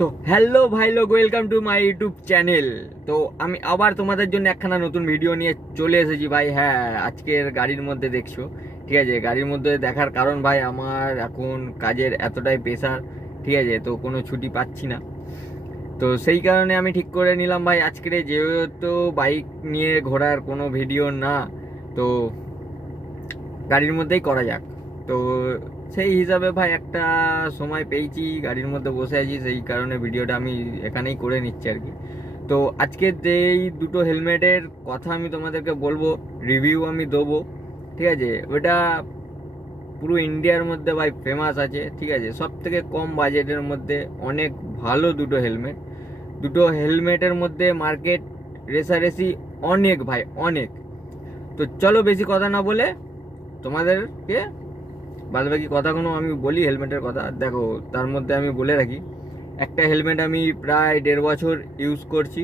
তো হ্যালো ভাই লোক, welcome to my YouTube channel. তো আমি আবার তোমাদের জন্য একখানা নতুন ভিডিও নিয়ে চলে এসেছি ভাই। হ্যাঁ, আজকের গাড়ির মধ্যে দেখছো, ঠিক আছে। গাড়ির মধ্যে দেখার কারণ ভাই, আমার এখন কাজের এতটাই প্রেশার, ঠিক আছে, তো কোনো ছুটি পাচ্ছি না। তো সেই কারণে আমি ঠিক করে নিলাম ভাই, আজকের যেহেতু বাইক নিয়ে ঘোরার কোনো ভিডিও না, তো গাড়ির মধ্যেই করা যাক। তো সেই হিসাবে ভাই একটা সময় পেয়েছি, গাড়ির মধ্যে বসে আছি, সেই কারণে ভিডিওটা আমি এখানেই করে নিচ্ছি আর কি। তো আজকে যেই দুটো হেলমেটের কথা আমি তোমাদেরকে বলবো, রিভিউ আমি দেবো, ঠিক আছে। ওটা পুরো ইন্ডিয়ার মধ্যে ভাই ফেমাস আছে, ঠিক আছে, সব থেকে কম বাজেটের মধ্যে অনেক ভালো দুটো হেলমেট। দুটো হেলমেটের মধ্যে মার্কেট রেসারেসি অনেক ভাই, অনেক। তো চলো বেশি কথা না বলে তোমাদেরকে বাদবাকি কথাগুলো আমি বলি। হেলমেটের কথা দেখো, তার মধ্যে আমি বলে রাখি, একটা হেলমেট আমি প্রায় 1.5 বছর ইউজ করছি,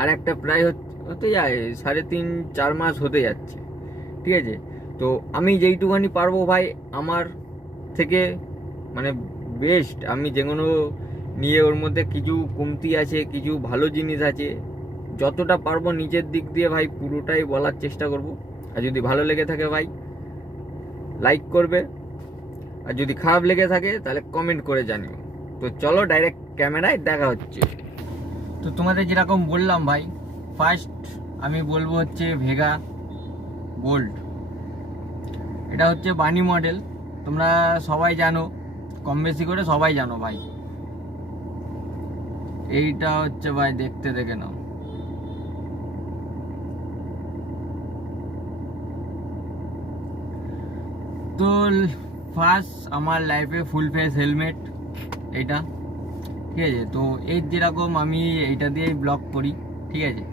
আর একটা প্রায় হতে যায় 3.5-4 মাস হতে যাচ্ছে, ঠিক আছে। তো আমি যেইটুখানি পারবো ভাই, আমার থেকে মানে বেস্ট আমি যেগুলো নিয়ে, ওর মধ্যে কিছু কমতি আছে, কিছু ভালো জিনিস আছে, যতটা পারবো নিজের দিক দিয়ে ভাই পুরোটাই বলার চেষ্টা করব। আর যদি ভালো লেগে থাকে ভাই লাইক করবে, আর যদি খারাপ লেগে থাকে তাহলে কমেন্ট করে জানিও। তো চলো ডাইরেক্ট ক্যামেরায় দেখা হচ্ছে। তো তোমাদের যেরকম বললাম ভাই, ফার্স্ট আমি বলবো হচ্ছে ভেগা বোল্ট। এটা হচ্ছে বানি মডেল, তোমরা সবাই জানো, কম বেশি করে সবাই জানো ভাই। এইটা হচ্ছে ভাই, দেখতে দেখে নাও। তো ফার্স্ট আমার লাইফে ফুল ফেস হেলমেট এইটা, ঠিক আছে। তো এই যেরকম আমি এইটা দিয়েই ব্লগ করি, ঠিক আছে।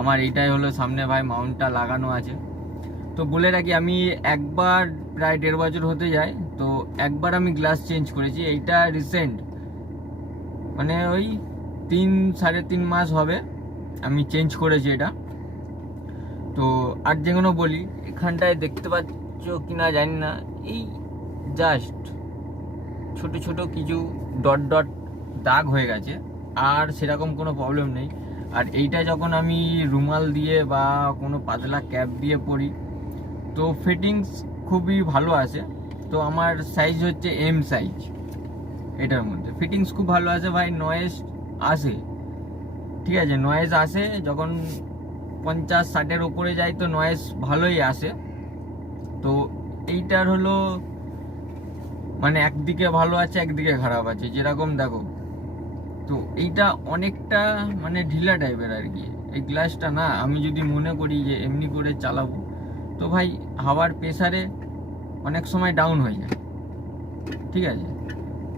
আমার এইটাই হলো সামনে ভাই মাউন্টটা লাগানো আছে। তো বলে রাখি, আমি একবার প্রায় 1.5 বছর হতে যায়, তো একবার আমি গ্লাস চেঞ্জ করেছি। এইটা রিসেন্ট, মানে ওই 3-3.5 মাস হবে আমি চেঞ্জ করেছি এটা। তো আর যেগুলো বলি, এখানটায় দেখতে পাচ্ছ কিনা জানি না, এই জাস্ট ছোট ছোট কিছু ডট ডট দাগ হয়ে গেছে, আর সেরকম কোনো প্রবলেম নেই। আর এইটা যখন আমি রুমাল দিয়ে বা কোনো পাতলা ক্যাপ দিয়ে পরি, তো ফিটিংস খুবই ভালো আসে। তো আমার সাইজ হচ্ছে এম সাইজ, এটার মধ্যে ফিটিংস খুব ভালো আছে ভাই। নয়েজ আসে, ঠিক আছে, নয়েজ আসে যখন 50-60-এর উপরে যায়, তো নয়েজ ভালোই আসে। তো এইটার হলো মানে একদিকে ভালো আছে, একদিকে খারাপ আছে, যেরকম দেখো। তো এইটা অনেকটা মানে ঢিলা টাইপের আর কি। এই গ্লাসটা না, আমি যদি মনে করি যে এমনি করে চালাবো, তো ভাই হাওয়ার প্রেসারে অনেক সময় ডাউন হয়ে যায়, ঠিক আছে।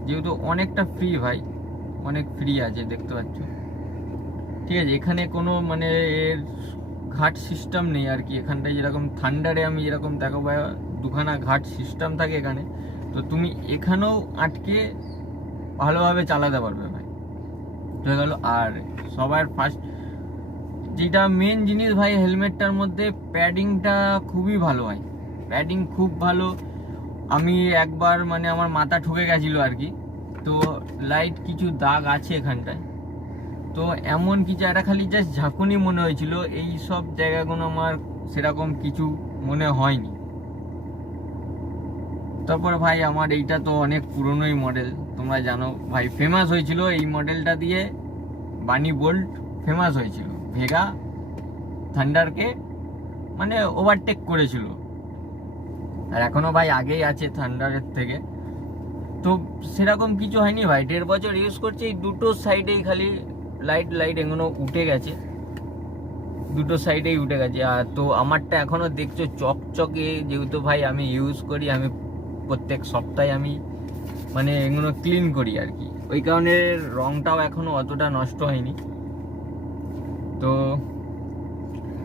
যেহেতু অনেকটা ফ্রি ভাই, অনেক ফ্রি আছে, দেখতে পাচ্ছ, ঠিক আছে। এখানে কোনো মানে এর ঘাট সিস্টেম নেই আর কি। এখানটায় যেরকম থান্ডারে আমি যেরকম দেখো ভাই, দুখানা ঘাট সিস্টেম থাকে এখানে, তো তুমি এখানেও আটকে ভালোভাবে চালাতে পারবে ভাই, হয়ে গেল। আর সবার ফার্স্ট যেটা মেন জিনিস ভাই, হেলমেটটার মধ্যে প্যাডিংটা খুবই ভালো ভাই, প্যাডিং খুব ভালো। আমি একবার মানে আমার মাথা ঠুকে গেছিলো আর কি, তো লাইট কিছু দাগ আছে এখানটায়, তো এমন কিছু একটা খালি জাস্ট ঝাঁকুনি মনে হয়েছিল। এই সব জায়গাগুলো আমার সেরকম কিছু মনে হয়নি। তারপর ভাই আমার এইটা তো অনেক পুরনোই মডেল, তোমরা জানো ভাই, ফেমাস হয়েছিল এই মডেলটা দিয়ে। বানি বোল্ট ফেমাস হয়েছিল, ভেগা থান্ডারকে মানে ওভারটেক করেছিল, আর এখনো ভাই আগেই আছে থান্ডারের থেকে। তো সেরকম কিছু হয়নি ভাই, 1.5 বছর ইউজ করছি। এই দুটো সাইডেই খালি লাইট লাইট এগুলো উঠে গেছে, দুটো সাইডেই উঠে গেছে। আর তো আমারটা এখনো দেখছো চকচকে, যেহেতু ভাই আমি ইউজ করি, আমি প্রত্যেক সপ্তাহে আমি মানে এগুলো ক্লিন করি আর কি, ওই কারণে রংটাও এখনো অতটা নষ্ট হয়নি। তো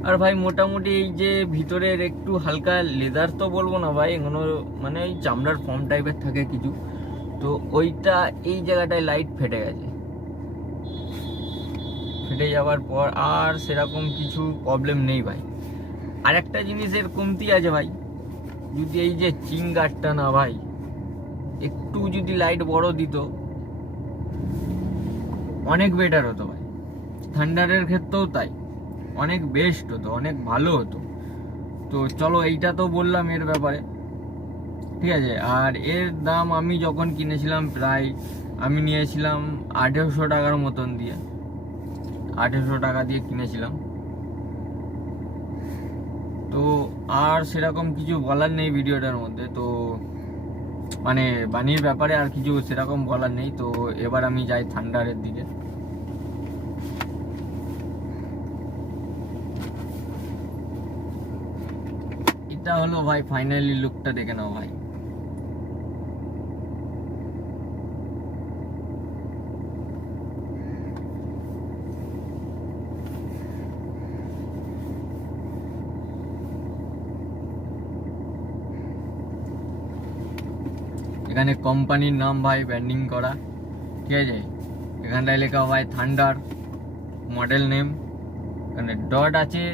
আর ভাই মোটামুটি এই যে ভিতরের একটু হালকা লেদার তো বলবো না ভাই, এগুলো মানে ওই চামড়ার ফর্ম টাইপের থাকে কিছু, তো ওইটা এই জায়গাটায় লাইট ফেটে গেছে। ফেটে যাওয়ার পর আর সেরকম কিছু প্রবলেম নেই ভাই। আর একটা জিনিসের কমতি আছে ভাই, যদি এই যে চিন গার্ডটা না ভাই, একটু যদি লাইট বড় দিত, অনেক বেটার হতো ভাই, থান্ডারের ক্ষেত্রেও তাই, অনেক বেস্ট হতো, অনেক ভালো হতো। তো চলো এইটা তো বললাম এর ব্যাপারে, ঠিক আছে। আর এর দাম আমি যখন কিনেছিলাম প্রায় আমি নিয়েছিলাম 1800 টাকার মতন দিয়ে, 1800 টাকা দিয়ে কিনেছিলাম। তো আর সেরকম কিছু বলার নেই ভিডিওটার মধ্যে, তো মানে বানির ব্যাপারে আর কিছু সেরকম বলার নেই। তো এবার আমি যাই থান্ডারের দিকে। এটা হলো ভাই ফাইনালি লুকটা, দেখে নাও ভাই। এখানে কোম্পানির নাম ভাই ব্র্যান্ডিং করা, ঠিক আছে। এখানটায় লেখা ভাই থান্ডার মডেল নেম, এখানে ডট আছে,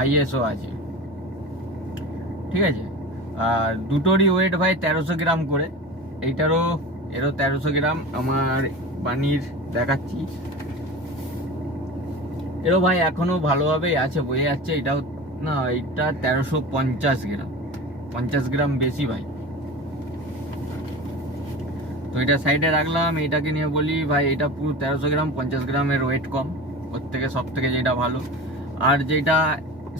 আইএসও আছে, ঠিক আছে। আর দুটোরই ওয়েট ভাই 1300 গ্রাম করে, এইটারও এরও 1300 গ্রাম। আমার বানির দেখাচ্ছি, এরও ভাই এখনো ভালোভাবেই আছে, বোঝা যাচ্ছে। এটাও না, এইটা 1350 গ্রাম, 50 গ্রাম বেশি ভাই। তো এটা সাইডে রাখলাম। এটাকে নিয়ে বলি ভাই, এটা পুরো 1300 গ্রাম, 50 গ্রামের ওয়েট কম, ওর থেকে সব থেকে যেটা ভালো। আর যেটা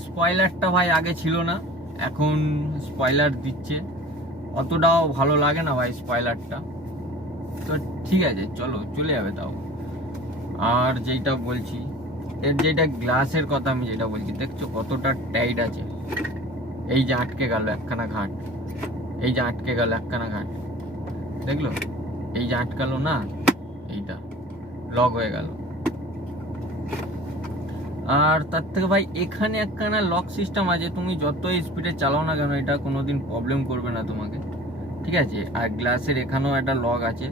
স্পয়লারটা ভাই আগে ছিল না, এখন স্পয়লার দিচ্ছে, অতটাও ভালো লাগে না ভাই স্পয়লারটা। তো ঠিক আছে, চলো চলে যাবে তাও। আর যেটা বলছি, এর যেটা গ্লাসের কথা আমি যেটা বলছি, দেখছো কতটা টাইট আছে। এই যে আটকে গেল একখানা ঘাট, এই যে আটকে গেল একখানা ঘাট, দেখলো? এই যে আটকালো না, এইটা লক হয়ে গেল। আর তার থেকে ভাই এখানে একখানা লক সিস্টেম আছে, তুমি যতই স্পিডে চালাও না কেন এটা কোনোদিন প্রবলেম করবে না তোমাকে, ঠিক আছে। আর গ্লাসের এখানেও একটা লক আছে।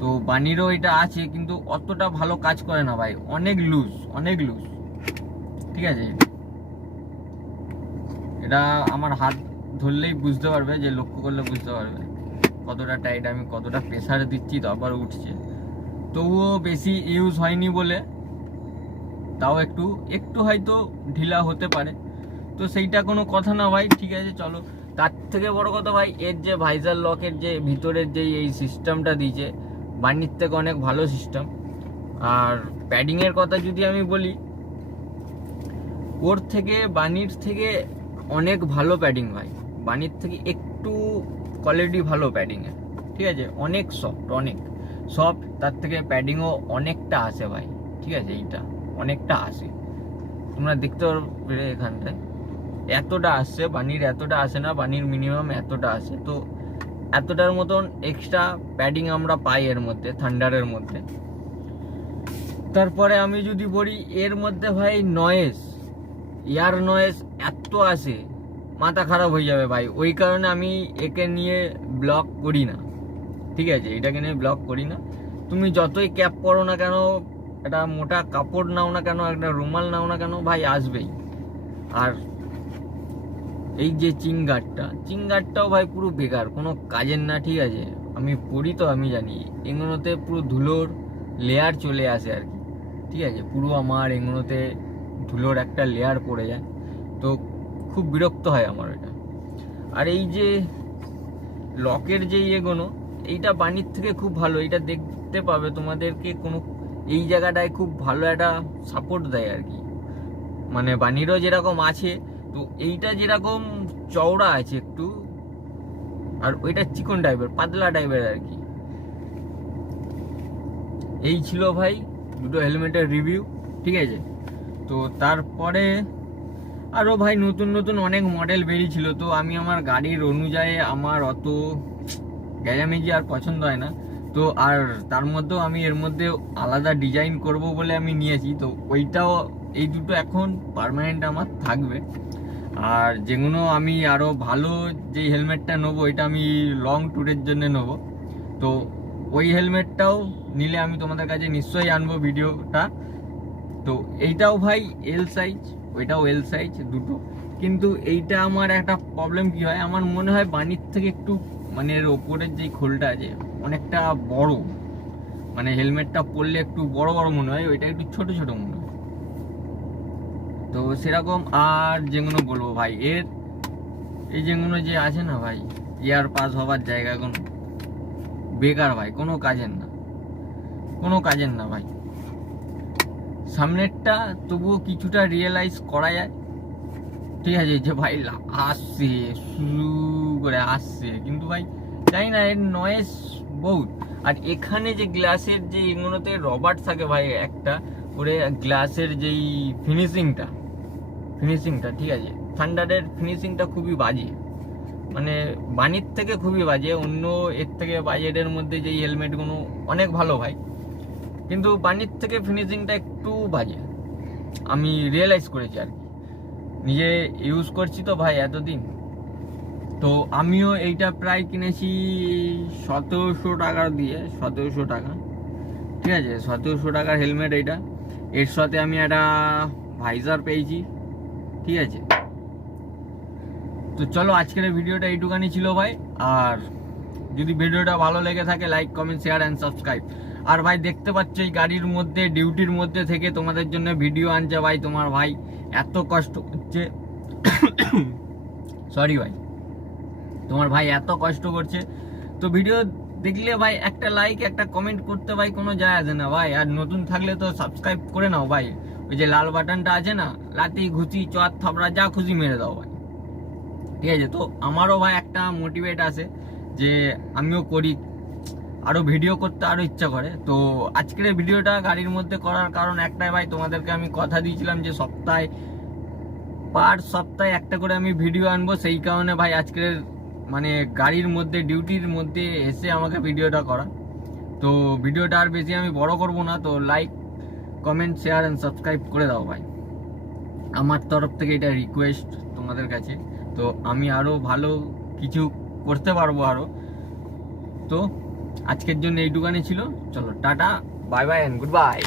তো বানিরও এটা আছে, কিন্তু অতটা ভালো কাজ করে না ভাই, অনেক লুজ, অনেক লুজ, ঠিক আছে। এটা আমার হাত ধরলেই বুঝতে পারবে, যে লক্ষ্য করলে বুঝতে পারবে কতটা টাইট, আমি কতটা প্রেসার দিচ্ছি তারপর উঠছে। তবুও বেশি ইউজ হয়নি বলে তাও একটু একটু হয়তো ঢিলা হতে পারে, তো সেইটা কোনো কথা না ভাই, ঠিক আছে চলো। তার থেকে বড় কথা ভাই, এর যে ভাইজার লকের যে ভিতরের যে এই সিস্টেমটা দিয়েছে, বানির থেকে অনেক ভালো সিস্টেম। আর প্যাডিংয়ের কথা যদি আমি বলি, ওর থেকে বানির থেকে অনেক ভালো প্যাডিং ভাই, বানির থেকে একটু কোয়ালিটি ভালো প্যাডিংয়ের, ঠিক আছে। অনেক সফট, অনেক সফট, তার থেকে প্যাডিংও অনেকটা আসে ভাই, ঠিক আছে। এইটা অনেকটা আসে, তোমরা দেখতে পারবে এখানটায় এতটা আসছে, বানির এতটা আসে না, বানির মিনিমাম এতটা আসে। তো এতটার মতন এক্সট্রা প্যাডিং আমরা পাই এর মধ্যে, থান্ডারের মধ্যে। তারপরে আমি যদি বলি এর মধ্যে ভাই নয়েজ, এয়ার নয়েজ এত আসে, মাথা খারাপ হয়ে যাবে ভাই। ওই কারণে আমি একে নিয়ে ব্লগ করি না, ঠিক আছে, এটাকে নিয়ে ব্লগ করি না। তুমি যতই ক্যাপ পরো না কেন, একটা মোটা কাপড় নাও না কেন, একটা রুমাল নাও না কেন, ভাই আসবেই। আর এই যে চিংগারটাও ভাই পুরো বেকার, কোনো কাজের না, ঠিক আছে। আমি পড়ি তো আমি জানি, এগুলোতে পুরো ধুলোর লেয়ার চলে আসে আর কি, ঠিক আছে। পুরো আমার এগুলোতে ধুলোর একটা লেয়ার পড়ে যায়, তো খুব বিরক্ত হয় আমার এটা। আর এই যে লকের যে এগুলো, এইটা বানির থেকে খুব ভালো, এইটা দেখতে পাবে তোমাদেরকে কোনো এই জায়গাটায় খুব ভালো একটা সাপোর্ট দেয় আর কি, মানে বানিরও যেরকম আছে, তো এইটা যেরকম চওড়া আছে একটু, আর ওইটা চিকন টাইপের, পাতলা টাইপের আর কি। এই ছিল ভাই দুটো হেলমেটের রিভিউ, ঠিক আছে। তো তারপরে আরও ভাই নতুন নতুন অনেক মডেল বেরিয়েছিল, তো আমি আমার গাড়ির অনুযায়ী আমার অত গ্যাজামেজি আর পছন্দ হয় না। তো আর তার মধ্যেও আমি এর মধ্যে আলাদা ডিজাইন করব বলে আমি নিয়েছি, তো ওইটাও এই দুটো এখন পার্মানেন্ট আমার থাকবে। আর যেগুলো আমি আরও ভালো যে হেলমেটটা নেবো, এটা আমি লং ট্যুরের জন্য নেবো, তো ওই হেলমেটটাও নিলে আমি তোমাদের কাছে নিশ্চয়ই আনবো ভিডিওটা। তো এইটাও ভাই এল সাইজ, ওইটাও এল সাইজ দুটো, কিন্তু এইটা আমার একটা প্রবলেম কি হয়, আমার মনে হয় বানির থেকে একটু মানে এর ওপরের যে খোলটা আছে অনেকটা বড়, মানে হেলমেটটা পরলে একটু বড় বড় মনে হয়, ওইটা একটু ছোট ছোট মনে হয়। তো সেরকম আর যেগুলো বলবো ভাই, এই যেগুলো যে আছে না ভাই, ইয়ার পাস হওয়ার জায়গাগুলো বেকার ভাই, কোনো কাজের না ভাই। সামনেরটা তবুও কিছুটা রিয়েলাইজ করা যায়, ঠিক আছে, যে ভাই আসছে শুরু করে আসছে, কিন্তু ভাই জানি না এর নয়েজ বহুত। আর এখানে যে গ্লাসের যে এগুলোতে রবার থাকে ভাই, একটা করে গ্লাসের যেই ফিনিশিংটা, ঠিক আছে, থান্ডারের ফিনিশিংটা খুবই বাজে, মানে বানির থেকে খুবই বাজে। অন্য এর থেকে বাজেটের মধ্যে যেই হেলমেটগুলো অনেক ভালো ভাই, কিন্তু বানির থেকে ফিনিশিংটা একটু বাজে, আমি রিয়েলাইজ করেছি আর কি, নিজে ইউজ করছি তো ভাই এতদিন। তো আমিও এইটা প্রায় কিনেছি 1700 টাকা দিয়ে, 1700 টাকা, ঠিক আছে, 1700 টাকার হেলমেট এইটা। এর সাথে আমি একটা ভাইজার পেয়েছি, ঠিক আছে। তো চলো আজকের ভিডিওটা এইটুকানি ছিল ভাই। আর যদি ভিডিওটা ভালো লেগে থাকে, like comment share and subscribe. আর ভাই দেখতে পাচ্ছ এই গাড়ির মধ্যে ডিউটির মধ্যে থেকে তোমাদের জন্য ভিডিও আনছে ভাই, তোমার ভাই এত কষ্ট করছে সরি ভাই, তোমার ভাই এত কষ্ট করছে। তো ভিডিও দেখলে ভাই একটা লাইক একটা কমেন্ট করতে ভাই কোনো যায় আসে না ভাই। আর নতুন থাকলে তো সাবস্ক্রাইব করে নাও ভাই, ওই যে লাল বাটনটা আছে না, লাতি ঘুচি চর থাপড়া যা খুশি মেরে দাও ভাই, ঠিক আছে। তো আমারও ভাই একটা মোটিভেট আছে যে আমিও করি, আরো ভিডিও করতে আরো ইচ্ছা করে। তো আজকের ভিডিওটা গাড়ির মধ্যে করার কারণ একটাই ভাই, তোমাদেরকে আমি কথা দিয়েছিলাম যে সপ্তাহে একটা করে আমি ভিডিও আনবো, সেই কারণে ভাই আজকের মানে গাড়ির মধ্যে ডিউটির মধ্যে এসে আমাকে ভিডিওটা করা। তো ভিডিওটা আর বেশি আমি বড় করব না, তো like comment share and subscribe করে দাও ভাই, আমার তরফ থেকে এটা রিকোয়েস্ট তোমাদের কাছে। তো আমি আরো ভালো কিছু করতে পারবো আরো। তো আজকের জন্য এইটুকানি ছিল, চলো tata bye bye and good bye.